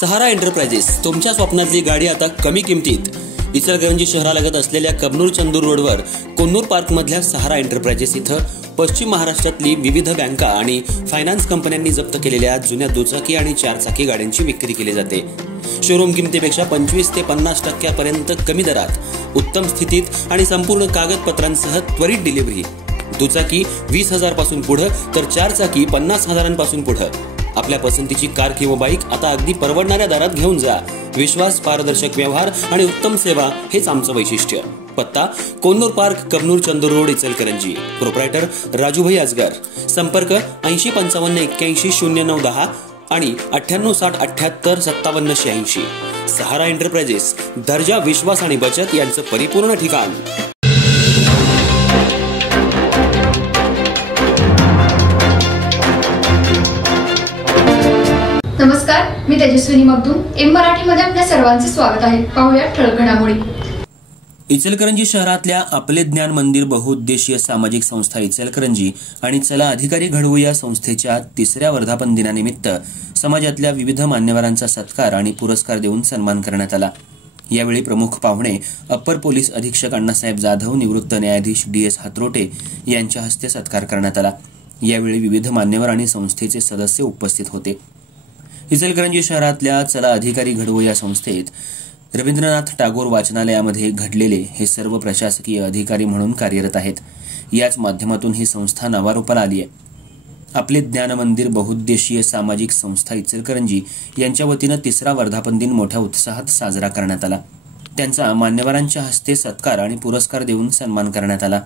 सहारा enterprises तुमच्या स्वप्नातली गाडी आता कमी किमतीत। इचलकरंजी शहरालगत असलेल्या कबनूर चंदूर रोडवर कोन्नूर पार्क मधल्या सहारा एंटरप्राइजेस इथं पश्चिम महाराष्ट्रातली विविध बँका आणि फायनान्स कंपन्यांनी जप्त केलेल्या जुन्या दुचाकी आणि चारचाकी गाड्यांची विक्री केली जाते। शोरूम किमतीपेक्षा 25 ते 50% पर्यंत कमी दरात उत्तम स्थितीत आणि संपूर्ण कागदपत्रांसह त्वरित डिलिव्हरी। दुचाकी 20,000 पासून पुढे तर चारचाकी 50,000 पासून पुढे। आपल्या पसंतीची कार किंवा बाईक आता अगदी परवडणाऱ्या दरात घेऊन जा। विश्वास, पारदर्शक व्यवहार आणि उत्तम सेवा हेच आमचं वैशिष्ट्य। पत्ता Konnur park, Kabnur Chandur road, Ichalkaranji. Proprietor Rajubhai Ajgar. संपर्क 8055810910 आणि 9860785786। सहारा एंटरप्राइजेस, दर्जा, विश्वास आणि बचत यांचं परिपूर्ण ठिकाण। नमस्कार, मी तेजस्विनी मगदूम। एम मराठीमध्ये आपल्या सर्वांचे स्वागत आहे। पाहूया ठळक घडामोडी। इचलकरंजी शहरातल्या आपले ज्ञान मंदिर बहुउद्देशीय सामाजिक संस्था इचलकरंजी आणि चला अधिकारी घडवू या संस्थेच्या 3ऱ्या वर्धापन दिनानिमित्त समाजातल्या विविध मान्यवरांचा सत्कार आणि पुरस्कार देऊन सन्मान करण्यात आला। यावेळी प्रमुख पाहुणे अप्पर पोलीस अधीक्षक अण्णासाहेब जाधव, निवृत्त न्यायाधीश DS हातरोटे यांच्या हस्ते सत्कार करण्यात आला। यावेळी विविध मान्यवर आणि संस्थेचे सदस्य उपस्थित होते। इचलकरंजी शहरातल्या चला अधिकारी घडवू या संस्थेत रवींद्रनाथ टागोर वाचनालयामध्ये घडलेले हे सर्व प्रशासकीय अधिकारी म्हणून कार्यरत आहेत। याच माध्यमातून ही संस्था नावारूपाला आली आहे। आपले ज्ञान मंदिर बहुउद्देशीय सामाजिक संस्था इचलकरंजी यांच्या वतीनं 3रा वर्धापन दिन मोठ्या उत्साहात साजरा करण्यात आला। त्यांचा मान्यवरांच्या हस्ते सत्कार आणि पुरस्कार देऊन सन्मान करण्यात आला।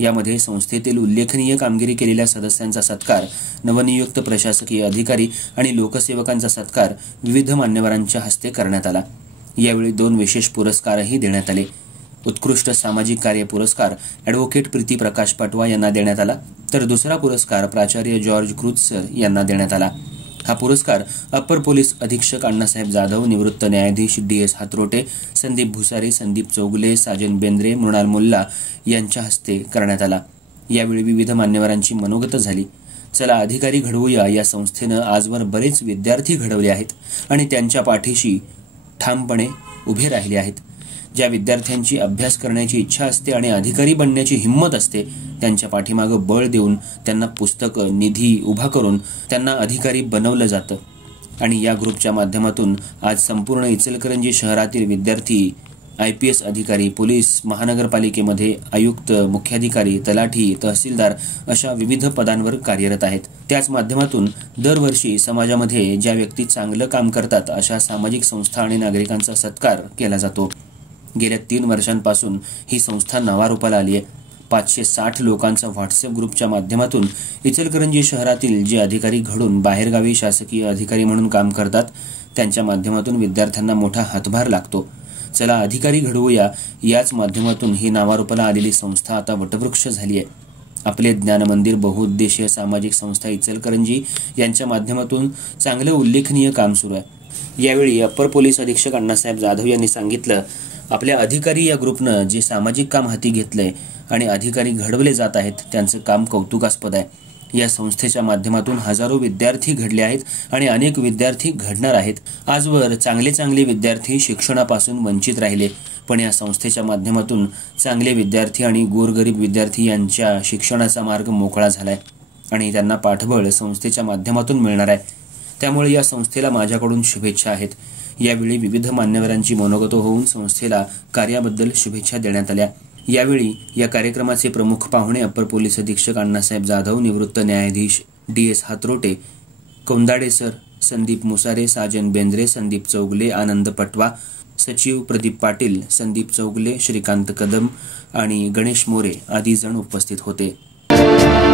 यामध्ये संस्थेतील उल्लेखनीय कामगिरी केलेल्या सदस्यांचा सत्कार, नवनियुक्त प्रशासकीय अधिकारी आणि लोकसेवकांचा सत्कार विविध मान्यवरांच्या हस्ते करण्यात आला। यावेळी 2 विशेष पुरस्कारही देण्यात आले। उत्कृष्ट सामाजिक कार्य पुरस्कार ॲडव्होकेट प्रीती प्रकाश पटवा यांना देण्यात आला, तर दुसरा पुरस्कार प्राचार्य जॉर्ज क्रूज सर यांना देण्यात आला। हा पुरस्कार अप्पर पोलीस अधीक्षक अण्णासाहेब जाधव, निवृत्त न्यायाधीश DS हातरोटे, संदीप भुसारे, संदीप चौगले, साजन बेंद्रे, मृणाल मुल्ला यांच्या हस्ते करण्यात आला। यावेळी विविध मान्यवरांची मनोगत झाली। चला अधिकारी घडवूया या संस्थेनं आजवर बरेच विद्यार्थी घडवले आहेत आणि त्यांच्या पाठीशी ठामपणे उभे राहिले आहेत। ज्या विद्यार्थ्यांची अभ्यास करण्याची इच्छा असते आणि अधिकारी बनण्याची हिंमत असते, त्यांच्या पाठीमागे बळ देऊन त्यांना पुस्तकं, निधी उभा करून त्यांना अधिकारी बनवलं जातं। आणि या ग्रुपच्या माध्यमातून आज संपूर्ण इचलकरंजी शहरातील विद्यार्थी IPS अधिकारी, पोलीस महानगरपालिकेमध्ये आयुक्त, मुख्याधिकारी, तलाठी, तहसीलदार अशा विविध पदांवर कार्यरत आहेत। त्याच माध्यमातून दरवर्षी समाजामध्ये ज्या व्यक्ती चांगलं काम करतात अशा सामाजिक संस्था आणि नागरिकांचा सत्कार केला जातो। गेल्या 3 वर्षांपासून ही संस्था नावारूपाला आली आहे। 560 लोकांचा व्हॉट्सअप ग्रुपच्या माध्यमातून इचलकरंजी शहरातील जे अधिकारी घडून बाहेरगावी शासकीय अधिकारी म्हणून काम करतात, त्यांच्या माध्यमातून विद्यार्थ्यांना मोठा हातभार लागतो। चला अधिकारी घडवूया याच माध्यमातून ही नावारूपाला आलेली संस्था आता वटवृक्ष झाली आहे। आपले ज्ञान मंदिर बहुउद्देशीय सामाजिक संस्था इचलकरंजी यांच्या माध्यमातून चांगलं उल्लेखनीय काम सुरू आहे। यावेळी अप्पर पोलीस अधीक्षक अण्णासाहेब जाधव यांनी सांगितलं, आपल्या अधिकारी या ग्रुपनं जे सामाजिक काम हाती घेतलंय आणि अधिकारी घडवले जात आहेत, त्यांचं काम कौतुकास्पद आहे। या संस्थेच्या माध्यमातून हजारो विद्यार्थी घडले आहेत आणि अनेक विद्यार्थी घडणार आहेत। आजवर चांगले विद्यार्थी शिक्षणापासून वंचित राहिले, पण या संस्थेच्या माध्यमातून चांगले विद्यार्थी आणि गोरगरीब विद्यार्थी यांच्या शिक्षणाचा मार्ग मोकळा झालाय आणि त्यांना पाठबळ संस्थेच्या माध्यमातून मिळणार आहे। त्यामुळे या संस्थेला माझ्याकडून शुभेच्छा आहेत। यावेळी विविध मान्यवरांची मनोगत होऊन संस्थेला कार्याबद्दल शुभेच्छा देण्यात आल्या। यावेळी या कार्यक्रमाचे प्रमुख पाहुणे अप्पर पोलीस अधीक्षक अण्णासाहेब जाधव, निवृत्त न्यायाधीश DS हातरोटे, कौंदाडे सर, संदीप मुसारे, साजन बेंद्रे, संदीप चौगले, आनंद पटवा, सचिव प्रदीप पाटील, संदीप चौगले, श्रीकांत कदम आणि गणेश मोरे आदी जण उपस्थित होते।